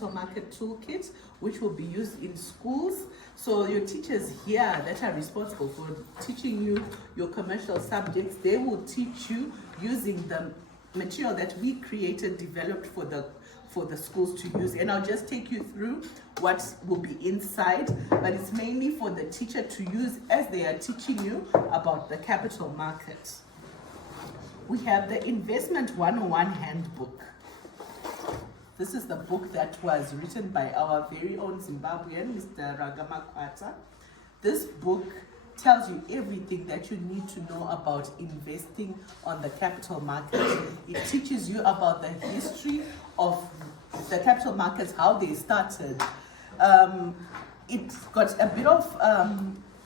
Capital Market Toolkit, which will be used in schools. So your teachers here that are responsible for teaching you your commercial subjects, they will teach you using the material that we created, developed for the schools to use. And I'll just take you through what will be inside, but it's mainly for the teacher to use as they are teaching you about the capital market. We have the Investment 101 Handbook. This is the book that was written by our very own Zimbabwean, Mr. Ragamakwata. This book tells you everything that you need to know about investing on the capital market. It teaches you about the history of the capital markets, how they started. It's got a bit of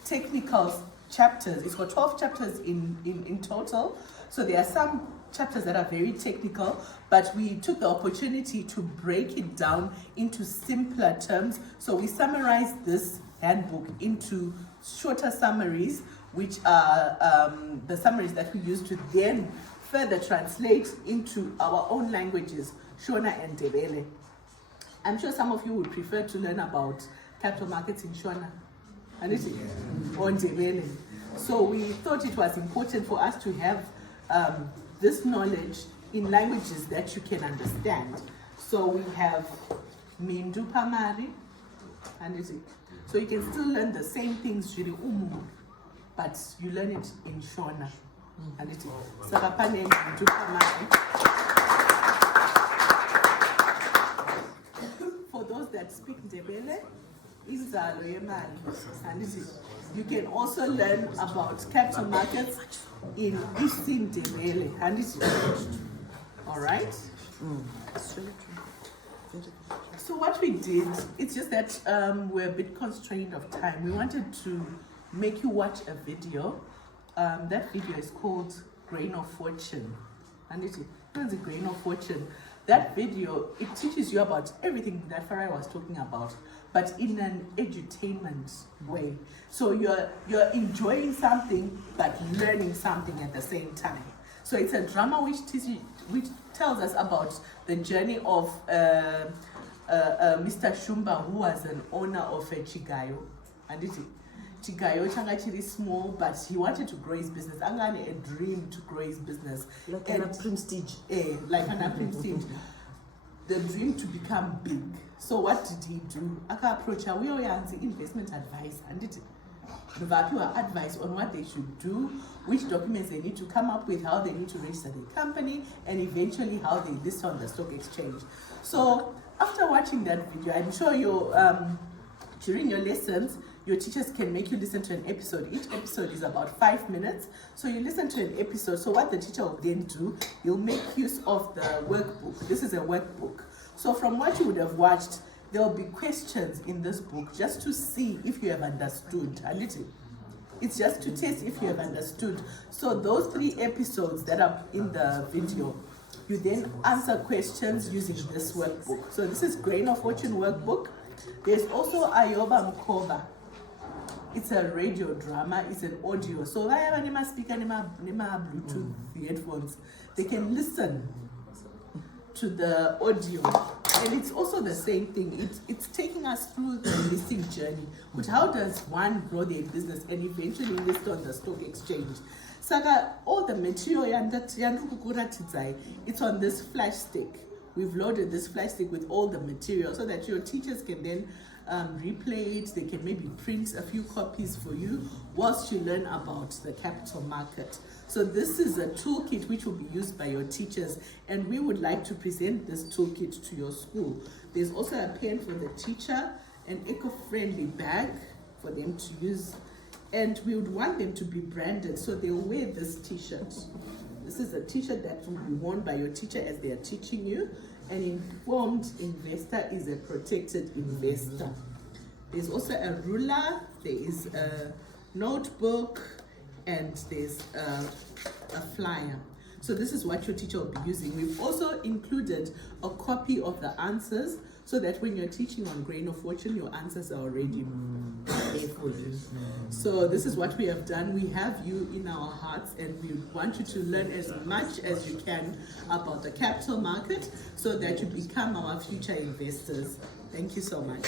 technical chapters. It's got 12 chapters in total. So there are some chapters that are very technical, but we took the opportunity to break it down into simpler terms. So we summarized this handbook into shorter summaries, which are the summaries that we use to then further translate into our own languages, Shona and Ndebele. I'm sure some of you would prefer to learn about capital markets in Shona or Ndebele. So we thought it was important for us to have this knowledge in languages that you can understand. So we have Mindu Pamari, and so you can still learn the same things, but you learn it in Shona. And it is Sarapane Mindu Pamari. For those that speak Ndebele, Izalo Yemali. And you can also learn about capital markets in Eastern Ndebele. And it's all right. So what we did, it's just that we're a bit constrained of time. We wanted to make you watch a video. That video is called Grain of Fortune. And it's a Grain of Fortune. That video, it teaches you about everything that Farai was talking about, but in an edutainment way. So you're enjoying something, but learning something at the same time. So it's a drama which tells us about the journey of Mr. Shumba, who was an owner of a Chigayo. And Chigayo changa chiri small, but he wanted to grow his business. Angane a dream to grow his business. Like an prestige. Like an prestige. The dream to become big. So what did he do? Aka approach we are investment advice and it advice on what they should do, which documents they need to come up with, how they need to register the company, and eventually how they list on the stock exchange. So after watching that video, I'm sure during your lessons, your teachers can make you listen to an episode. Each episode is about 5 minutes. So you listen to an episode. So what the teacher will then do, he'll make use of the workbook. This is a workbook. So from what you would have watched, there will be questions in this book just to see if you have understood. It's just to test if you have understood. So those 3 episodes that are in the video, you then answer questions using this workbook. So this is Grain of Fortune workbook. There's also Ayoba Mkoba. It's a radio drama, it's an audio. So I have a speaker, Bluetooth headphones. They can listen to the audio. And it's also the same thing. It's taking us through the listing journey. But how does one grow their business and eventually list on the stock exchange? Saka, all the material it's on this flash stick. We've loaded this flash stick with all the material so that your teachers can then replay it. They can maybe print a few copies for you whilst you learn about the capital market. So this is a toolkit which will be used by your teachers, and we would like to present this toolkit to your school. There's also a pen for the teacher, an eco-friendly bag for them to use, and we would want them to be branded, so they'll wear this t-shirt. This is a t-shirt that will be worn by your teacher as they are teaching you. An informed investor is a protected investor. There's also a ruler, there is a notebook, and there's a flyer. So this is what your teacher will be using. We've also included a copy of the answers so that when you're teaching on Grain of Fortune, your answers are already there for you. So this is what we have done. We have you in our hearts, and we want you to learn as much as you can about the capital market so that you become our future investors. Thank you so much.